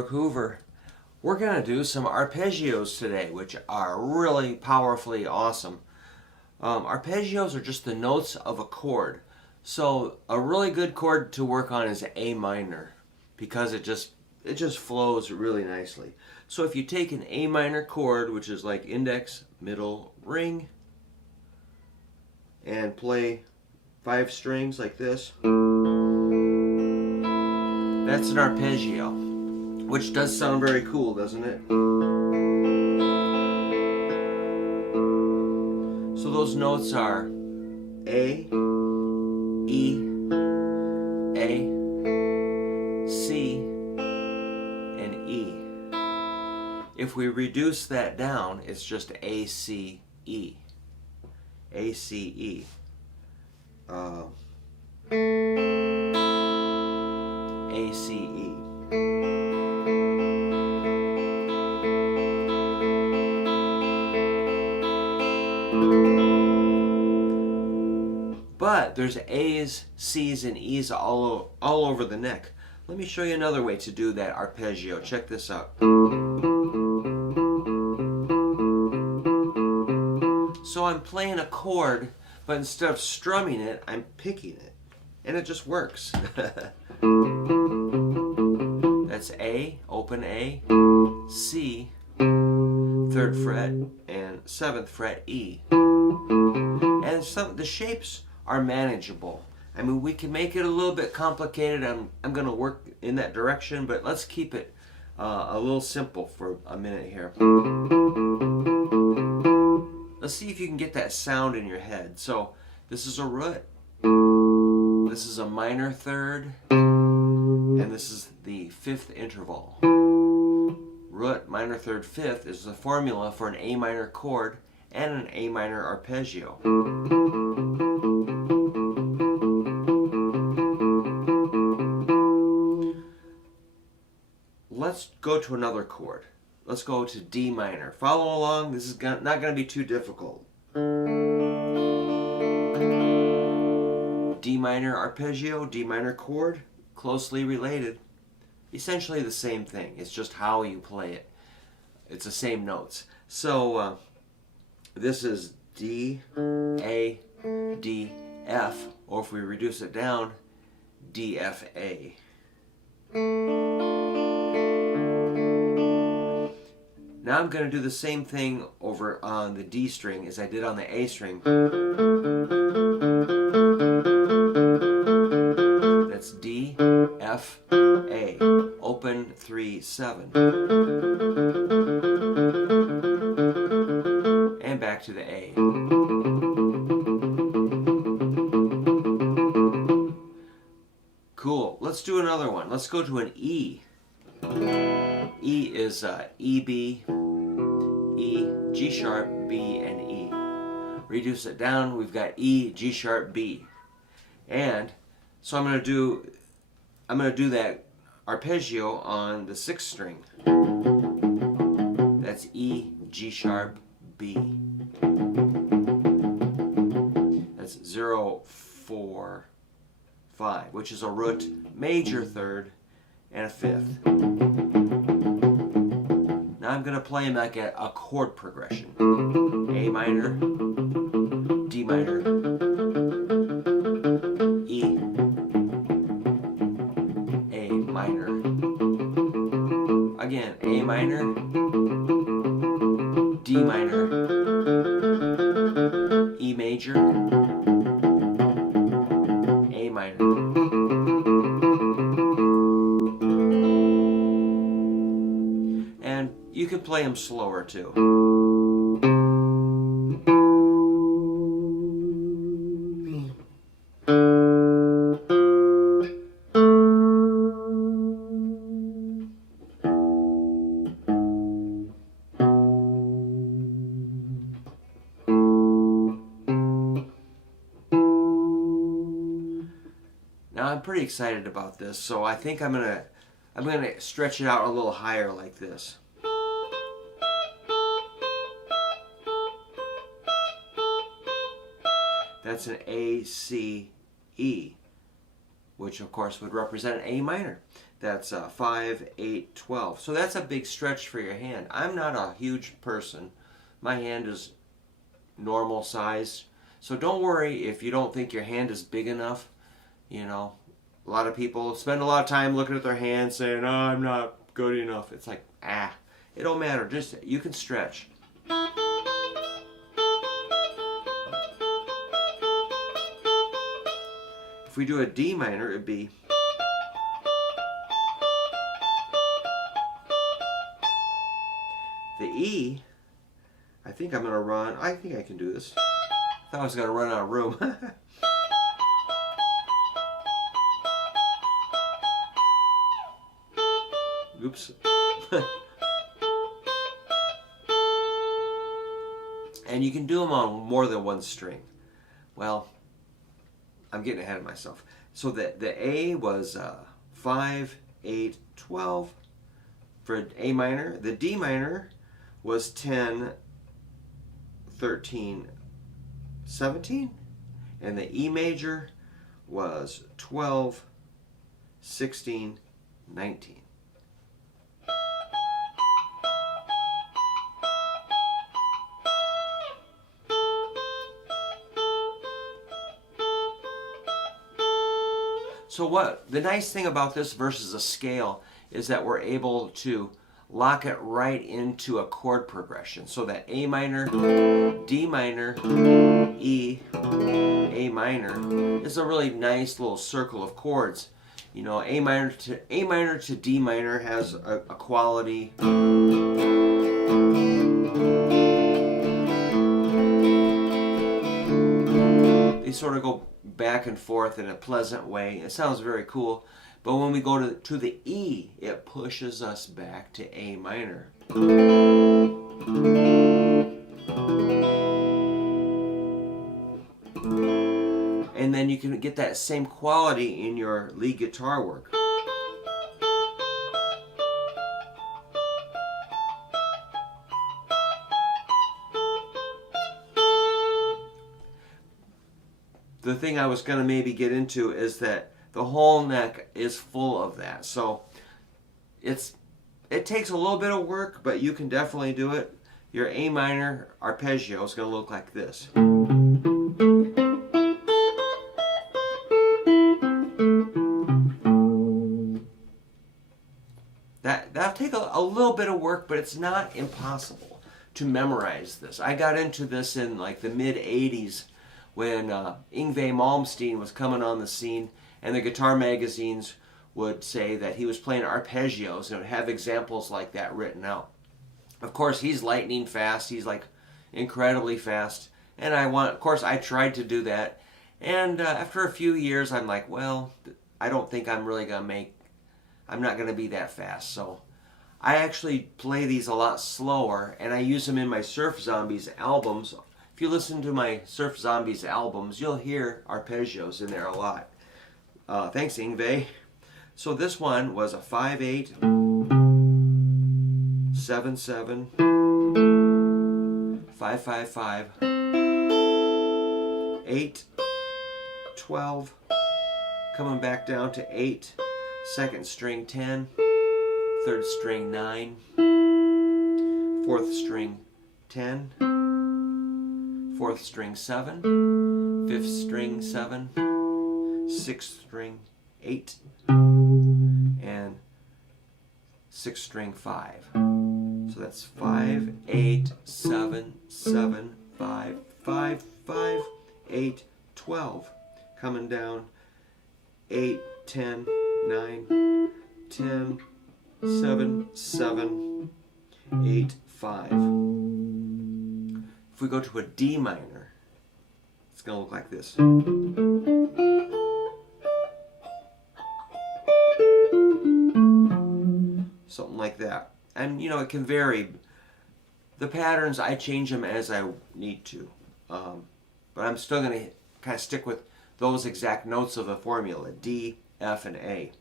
Brook Hoover. We're going to do some arpeggios today, which are really powerfully awesome. Arpeggios are just the notes of a chord. So a really good chord to work on is A minor because it just flows really nicely. So if you take an A minor chord, which is like index, middle, ring, and play 5 strings like this, that's an arpeggio, which does sound very cool, doesn't it? So those notes are A, E, A, C, and E. If we reduce that down, it's just A, C, E. A, C, E. A, C, E. But there's A's, C's, and E's all over the neck. Let me show you another way to do that arpeggio. Check this out. So I'm playing a chord, but instead of strumming it, I'm picking it. And it just works. That's A, open A, C, 3rd fret, and 7th fret E. And the shapes are manageable. I mean, we can make it a little bit complicated. I'm going to work in that direction, but let's keep it a little simple for a minute here. Let's see if you can get that sound in your head. So this is a root, this is a minor third, and this is the 5th interval. Root, minor third, 5th is the formula for an A minor chord and an A minor arpeggio. Let's go to another chord. Let's go to D minor. Follow along. This is not going to be too difficult. D minor arpeggio, D minor chord, closely related. Essentially the same thing. It's just how you play it. It's the same notes. So this is D, A, D, F, or if we reduce it down, D, F, A. Now I'm going to do the same thing over on the D string as I did on the A string. That's D, F, A. Open 3, 7. And back to the A. Cool. Let's do another one. Let's go to an E. E is E, B, E, G sharp, B, and E. Reduce it down, we've got E, G sharp, B. And so I'm going to do that arpeggio on the 6th string. That's E, G sharp, B. That's 0, 4, 5, which is a root, major third, and a 5th. Now I'm going to play them like a chord progression. A minor, D minor, E, A minor. Again, A minor, D minor, E major, A minor. And you can play them slower too. Now I'm pretty excited about this, so I think I'm gonna stretch it out a little higher like this. That's an A, C, E. which of course would represent A minor. That's 5, 8, 12. So that's a big stretch for your hand. I'm not a huge person. My hand is normal size. So don't worry if you don't think your hand is big enough. You know, a lot of people spend a lot of time looking at their hands saying, oh, I'm not good enough. It's like, it don't matter. Just, you can stretch. If we do a D minor, it'd be the E. I think I'm going to run. I think I can do this. I thought I was going to run out of room. Oops. And you can do them on more than one string. Well, I'm getting ahead of myself. So the A was 5, 8, 12 for A minor. The D minor was 10, 13, 17. And the E major was 12, 16, 19. So the nice thing about this versus a scale is that we're able to lock it right into a chord progression. So that A minor, D minor, E, A minor is a really nice little circle of chords. You know, A minor to D minor has a quality. They sort of go back and forth in a pleasant way. It sounds very cool. But when we go to the E, it pushes us back to A minor. And then you can get that same quality in your lead guitar work. The thing I was going to maybe get into is that the whole neck is full of that. So it takes a little bit of work, but you can definitely do it. Your A minor arpeggio is going to look like this. That'll take a little bit of work, but it's not impossible to memorize this. I got into this in like the mid-'80s when Yngwie Malmsteen was coming on the scene, and the guitar magazines would say that he was playing arpeggios and would have examples like that written out. Of course, he's lightning fast. He's like incredibly fast. And of course, I tried to do that. And after a few years, I'm like, well, I don't think I'm not going to be that fast. So I actually play these a lot slower, and I use them in my Surf Zombies albums. If you listen to my Surf Zombies albums, you'll hear arpeggios in there a lot. Thanks, Yngwie. So this one was a 5-8, 7-7, 5-5-5, 8, 12, coming back down to 8, second string 10, third string 9, fourth string 10, fourth string 7, fifth string 7, sixth string 8, and sixth string 5. So that's 5, 8, 7, 7, 5, 5, 5, 8, 12. Coming down 8, 10, 9, 10, 7, 7, 8, 5. If we go to a D minor, it's going to look like this. Something like that. And, it can vary. The patterns, I change them as I need to. But I'm still going to kind of stick with those exact notes of the formula. D, F, and A.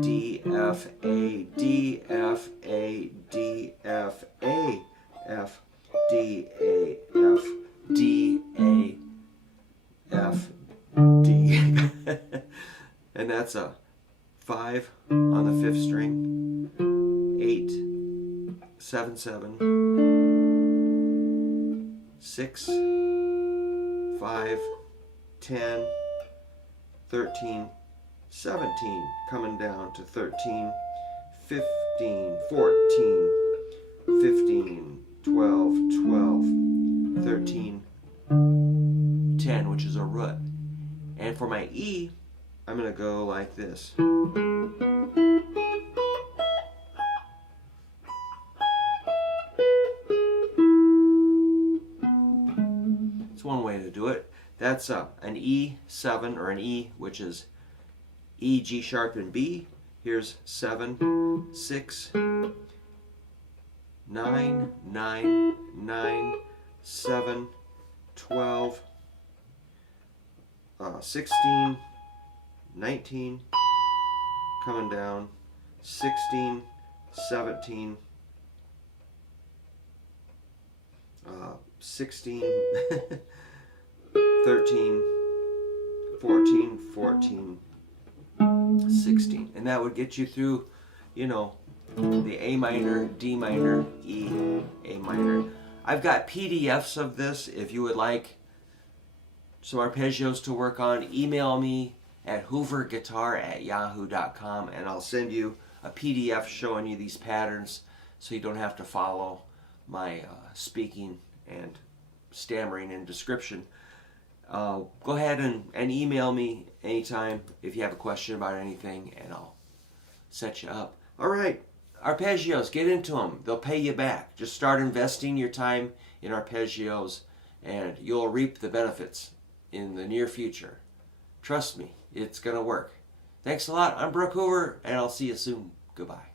D, F, A, D, F, A, D, F, A, F, D, A, F, D, A, F, D. And that's a 5 on the 5th string, 8, 7, 7, 6, 5, 10, 13, 17, coming down to 13, 15, 14, 15, 12, 12, 13, 10, which is a root. And for my E, I'm going to go like this. It's one way to do it. That's an E7 or an E, which is E, G sharp, and B. Here's 7, 6, 9, 9, 9, 7, 12, 16, 19, coming down, 16, 17, 16, 13, 14, 14, 16. And that would get you through, you know, the A minor, D minor, E, A minor. I've got PDFs of this if you would like some arpeggios to work on. Email me at hooverguitar@yahoo.com and I'll send you a PDF showing you these patterns so you don't have to follow my speaking and stammering and description. Go ahead and email me anytime if you have a question about anything, and I'll set you up. All right, arpeggios, get into them. They'll pay you back. Just start investing your time in arpeggios and you'll reap the benefits in the near future. Trust me, it's going to work. Thanks a lot. I'm Brook Hoover, and I'll see you soon. Goodbye.